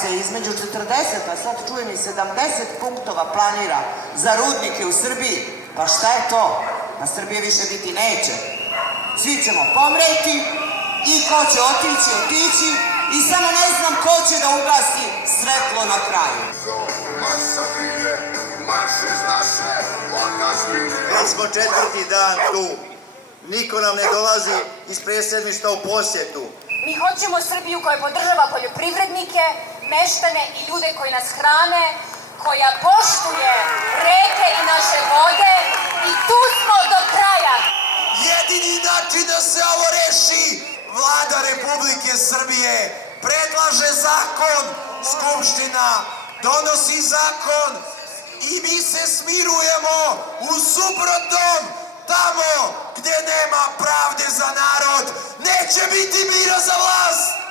se između 40, a sad čujem i 70 punktova planira za rudnike u Srbiji, pa šta je to? Na Srbije više biti neće. Svi ćemo pomreti i ko će otići, otići i samo ne znam ko će da ugasi svetlo na kraju. Već smo 4. dan tu. Niko nam ne dolazi iz predsjedništva u posjetu. Mi hoćemo Srbiju koja podržava poljoprivrednike, meštane i ljude koji nas hrane, koja poštuje reke i naše vode i tu smo do kraja. Jedini način da se ovo reši, Vlada Republike Srbije predlaže zakon, Skupština donosi zakon i mi se smirujemo u suprotnom. Tamo gdje nema pravde za narod, neće biti mira za vlast.